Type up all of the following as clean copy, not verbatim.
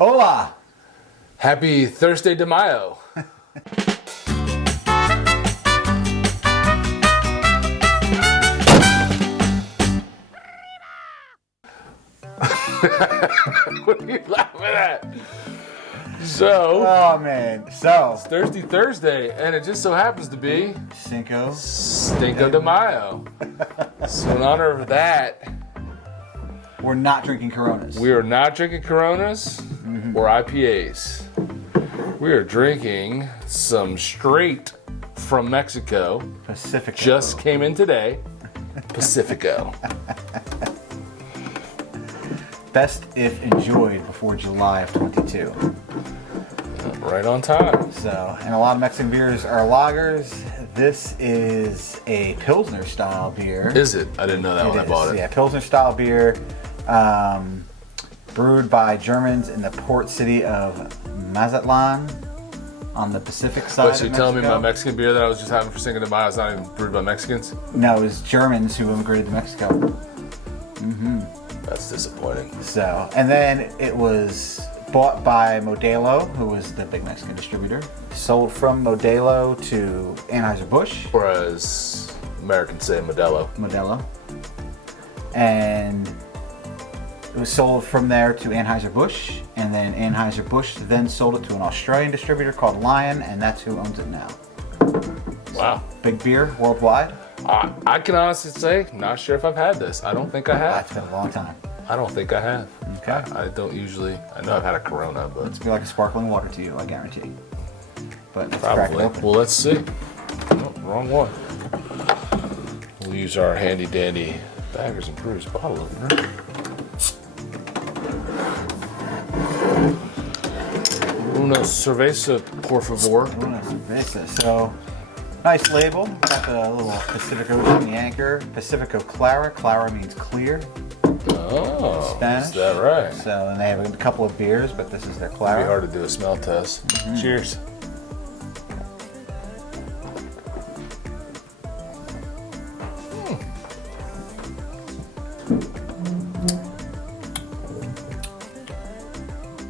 Hola! Happy Thursday de Mayo. What are you laughing at? Oh man, It's Thursday, and it just so happens to be Cinco de Mayo. So in honor of that, we're not drinking Coronas. we are not drinking Coronas or IPAs. We are drinking some straight from Mexico. Pacifico. Just came in today. Pacifico. Best if enjoyed before July of 22. Right on time. So, and a lot of Mexican beers are lagers. This is a Pilsner style beer. Is it? I didn't know that when I bought it. Yeah, Pilsner style beer, brewed by Germans in the port city of Mazatlan on the Pacific side. Wait, so you're telling me my Mexican beer that I was just having for Cinco de Mayo is not even brewed by Mexicans? No, it was Germans who immigrated to Mexico. That's disappointing. So, and then it was bought by Modelo, who was the big Mexican distributor. Sold from Modelo to Anheuser-Busch. Or as Americans say, Modelo. And it was sold from there to Anheuser-Busch, and then Anheuser-Busch then sold it to an Australian distributor called Lion, and that's who owns it now. Wow. Big beer worldwide. I can honestly say, not sure if I've had this. I don't think I have. That's been a long time. I don't think I have. Okay. I don't usually. I know I've had a Corona, but It's be like a sparkling water to you, I guarantee. But let's crack it probably. open. Well, let's see. Oh, wrong one. We'll use our handy dandy Baggers and Brews bottle opener. Una cerveza, por favor. Una cerveza. So, nice label. Got the little Pacifico on the anchor. Pacifico Clara. Clara means clear. Oh, Spanish. is that right? So, and they have a couple of beers, but this is their Clara. It'd be hard to do a smell test. Cheers.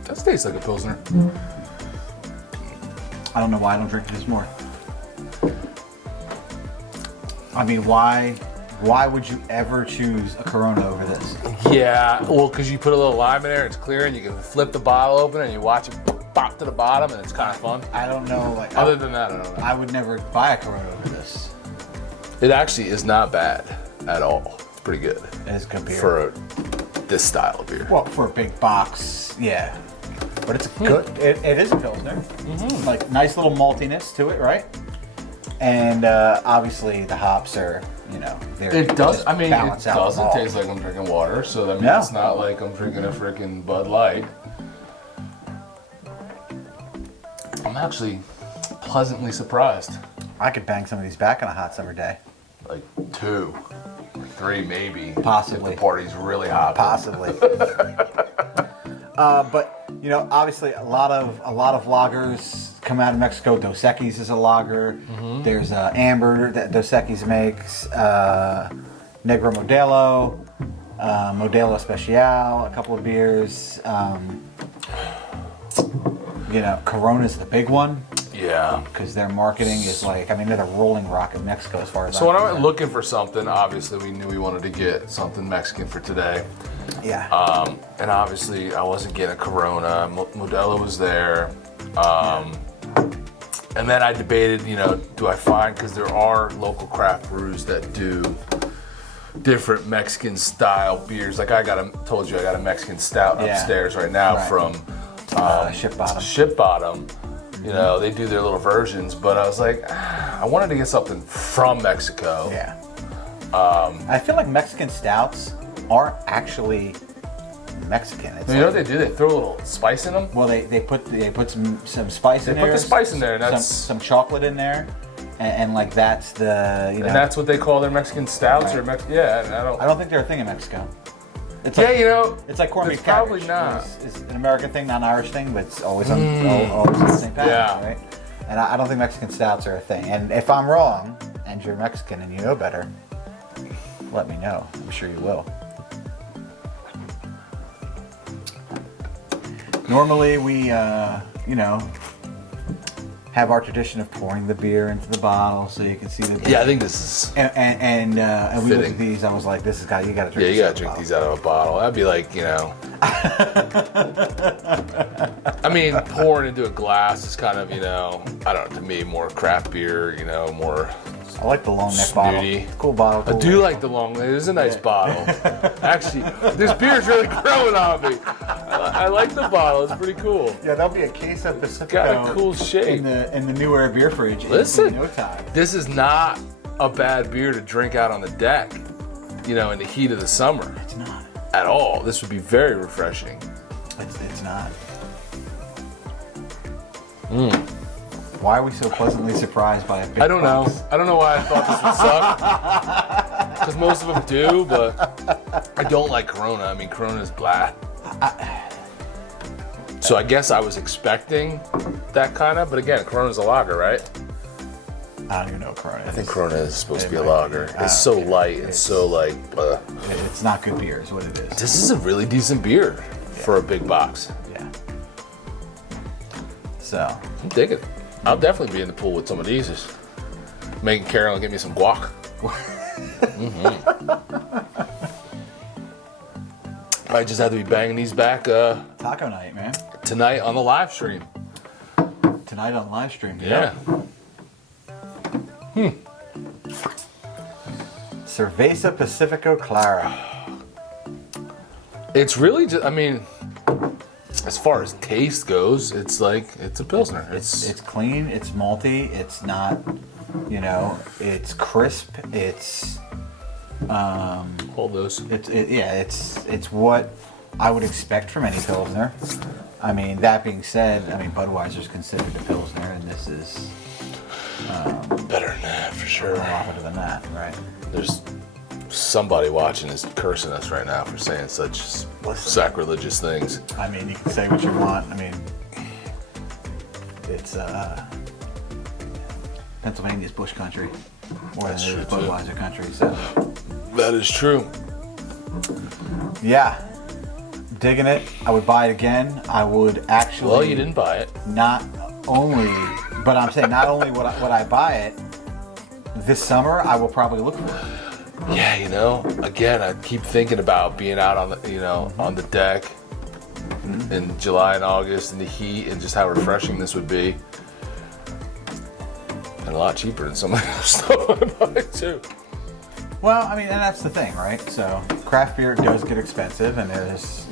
That tastes like a Pilsner. I don't know why I don't drink this more. I mean, why would you ever choose a Corona over this? Yeah, well, because you put a little lime in there, it's clear, and you can flip the bottle open and you watch it pop to the bottom, and it's kind of fun. I don't know. Like, Other than that, I don't know. I would never buy a Corona over this. It actually is not bad at all. It's pretty good It is good beer. for this style of beer. Well, for a big box, yeah. But it's good. It is a Pilsner. Like, nice little maltiness to it, right? And obviously the hops are, It does. I mean, it balance out the doesn't malt. taste like I'm drinking water, so that means No. it's not like I'm drinking a freaking Bud Light. I'm actually pleasantly surprised. I could bang some of these back on a hot summer day. Like 2, 3 maybe. Possibly. If the party's really hot. Possibly. But obviously a lot of lagers come out of Mexico. Dos Equis is a lager. There's amber that Dos Equis makes. Negro Modelo, Modelo Especial, a couple of beers. Corona's the big one. Yeah. Because their marketing is they're the rolling rock in Mexico as far as So when I went looking for something, obviously we knew we wanted to get something Mexican for today. Yeah. And obviously I wasn't getting a Corona. Modelo was there. And then I debated, do I find, because there are local craft brews that do different Mexican style beers. Like told you I got a Mexican stout upstairs right now from Ship Bottom. They do their little versions, but I was like, I wanted to get something from Mexico. Yeah. I feel like Mexican stouts aren't actually Mexican. It's You know what they do? They throw a little spice in them. Well, they put some spice in there. They put the spice in there, and that's some chocolate in there, and that's the And that's what they call their Mexican stouts, Right. I don't think they're a thing in Mexico. It's it's like corned beef probably cabbage. not. It's an American thing, not an Irish thing, but it's always on the same package, Yeah. right? And I don't think Mexican stouts are a thing. And if I'm wrong, and you're Mexican and you know better, let me know. I'm sure you will. Normally we, have our tradition of pouring the beer into the bottle so you can see the beer. Yeah, I think this is. And we looked at these. I was like, "This is you got to drink." Yeah, you gotta drink these out of a bottle. That'd be like, I mean, pouring into a glass is kind of, I don't know, to me, more craft beer. More. I like the long neck snooty. bottle. Cool bottle. Cool I do like the long. It is a nice bottle. Actually, this beer's really growing on me. I like the bottle. It's pretty cool. Yeah, that'll be a case of Pacifico. Got a cool shape in the newer beer fridge. Listen, in no time. This is not a bad beer to drink out on the deck. In the heat of the summer. It's not at all. This would be very refreshing. It's not. Why are we so pleasantly surprised by a big I don't box? know. I don't know why I thought this would suck. Because most of them do, but I don't like Corona. I mean, Corona's blah. So I guess I was expecting that kind of, but again, Corona's a lager, right? I don't even know what Corona is. I think Corona is supposed to be a lager. It's so light. It's so like. It's not good beer, is what it is. This is a really decent beer for a big box. Yeah. So. I'm digging it. I'll definitely be in the pool with some of these. Just making Carolyn get me some guac. I just have to be banging these back Taco night, man. tonight on the live stream. Tonight on live stream. Yeah. Cerveza Pacifico Clara. It's really just, I mean, as far as taste goes, it's a Pilsner. It's clean, it's malty, it's not, it's crisp, it's all those. It's what I would expect from any Pilsner. I mean, that being said, Budweiser's considered a Pilsner, and this is better than that for sure. a lot better than that, right? There's somebody watching is cursing us right now for saying such sacrilegious things. I mean, you can say what you want. I mean, it's Pennsylvania's bush country more than it is Budweiser country. So that is true. Yeah, digging it. I would buy it again. I would actually. Well, you didn't buy it. Not only, but I'm saying not only would I buy it this summer, I will probably look for it. Yeah, again, I keep thinking about being out on the, on the deck in July and August in the heat, and just how refreshing this would be, and a lot cheaper than some of the stuff I buy too. Well, I mean, and that's the thing, right? So craft beer does get expensive, and there's,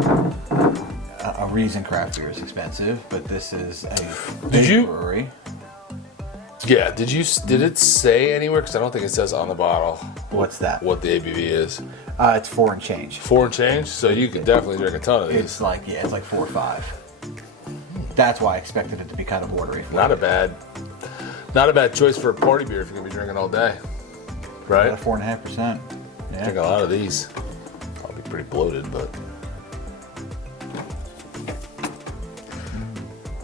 a reason craft beer is expensive, but this is a big brewery. Yeah, did it say anywhere? Because I don't think it says on the bottle. What's that? What the ABV is? It's 4 and change. 4 and change? So you could definitely drink a ton of these. It's like 4 or 5. That's why I expected it to be kind of watery. Not a bad choice for a party beer if you're gonna be drinking all day, right? About 4.5%. Yeah. Drink a lot of these. I'll be pretty bloated, but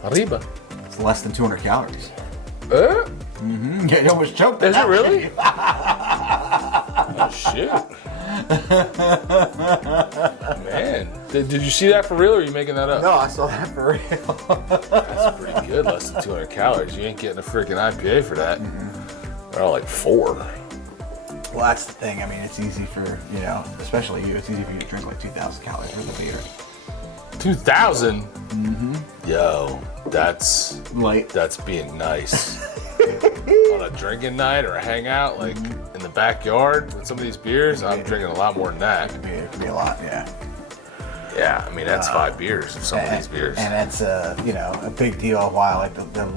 arriba. It's less than 200 calories. Mm-hmm. Yeah, you almost choked. Is it really? Oh shit! Man, did you see that for real, or are you making that up? No, I saw that for real. That's pretty good. Less than 200 calories. You ain't getting a freaking IPA for that. Mm-hmm. They're all like 4. Well, that's the thing. I mean, it's easy for especially you. It's easy for you to drink like 2,000 calories worth of beer. 2,000. Mm-hmm. Yo, that's light. That's being nice. On a drinking night or a hangout, like in the backyard with some of these beers, I'm drinking a lot more than that. It could be a lot, yeah. Yeah, I mean that's 5 beers of some of these beers. And that's a big deal. Why I like the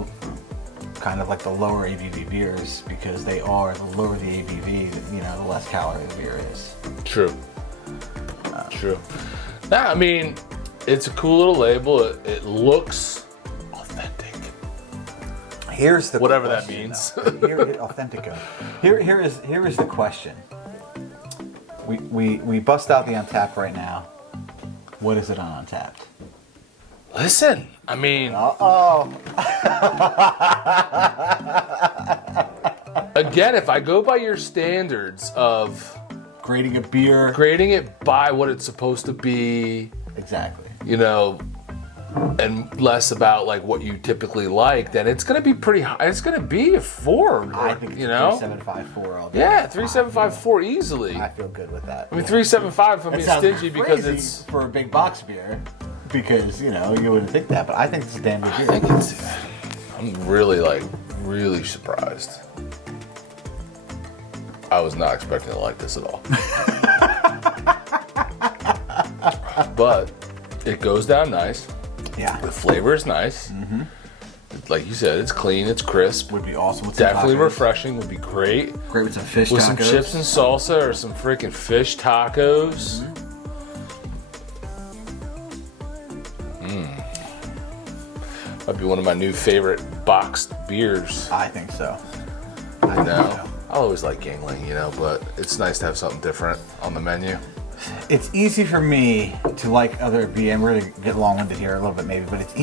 kind of like the lower ABV beers, because the lower the ABV, the less calorie the beer is. True. True. Nah, I mean, it's a cool little label. It looks authentic. Here's the whatever question, that means. Authentico. Here is the question. We bust out the Untapped right now. What is it on Untapped? Listen, I mean. Again, if I go by your standards of grading a beer, grading it by what it's supposed to be. Exactly. and less about like what you typically like, then it's gonna be pretty high. It's gonna be a 4. I think it's 3754 all day. Yeah, 3754 easily. I feel good with that. I mean, 375 if I'm being stingy because crazy it's for a big box beer, because you wouldn't think that, but I think it's a damn good beer. I think it's. I'm really surprised. I was not expecting to like this at all. But it goes down nice. Yeah. The flavor is nice. Mm-hmm. Like you said, it's clean, it's crisp. Would be awesome with some Definitely tacos. refreshing. Would be great. Great with some fish With tacos. some chips and salsa or some freaking fish tacos. Might be one of my new favorite boxed beers. I think so. I'll always like Yingling, but it's nice to have something different on the menu. It's easy for me to like other beer. I'm going to get long-winded here a little bit maybe, but it's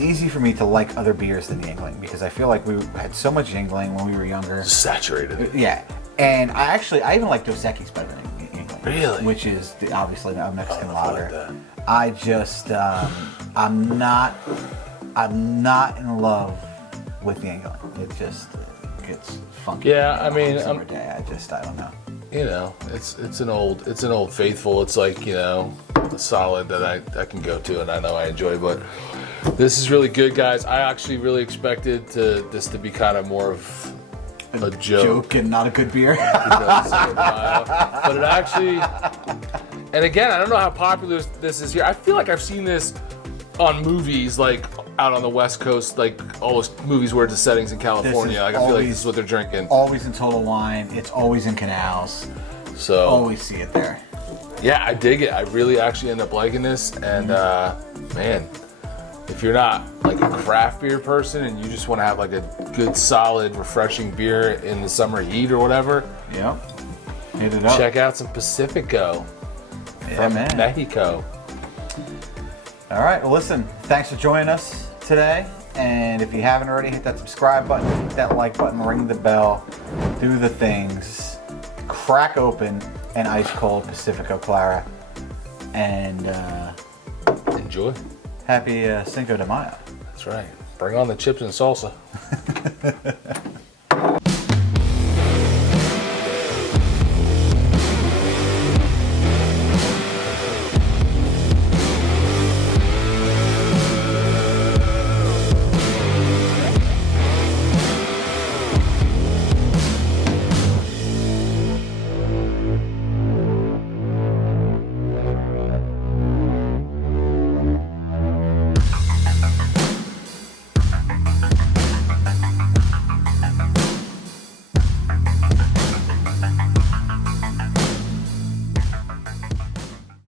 easy for me to like other beers than Yingling, because I feel like we had so much Yingling when we were younger. Saturated. Yeah. And I even like Dos Equis better than Yingling. Really? Which is obviously a Mexican lager. Like I just, I'm not in love with Yingling. It just gets funky. Yeah, I mean, I don't know. It's an old faithful. It's like, a solid that I can go to and I know I enjoy. But this is really good, guys. I actually really expected this to be kind of more of a joke and not a good beer. But it actually, and again, I don't know how popular this is here. I feel like I've seen this on movies, like out on the West Coast, like all those movies where it's the settings in California. Like I feel like this is what they're drinking. Always in Total Wine. It's always in canals. So always see it there. Yeah, I dig it. I really actually end up liking this. And man, if you're not like a craft beer person and you just want to have like a good, solid, refreshing beer in the summer heat or whatever, yeah, hit it up. Check out some Pacifico from Mexico. All right, well, listen, thanks for joining us today. And if you haven't already, hit that subscribe button, hit that like button, ring the bell, do the things. Crack open an ice cold Pacifico Clara. And enjoy. Happy Cinco de Mayo. That's right. Bring on the chips and salsa.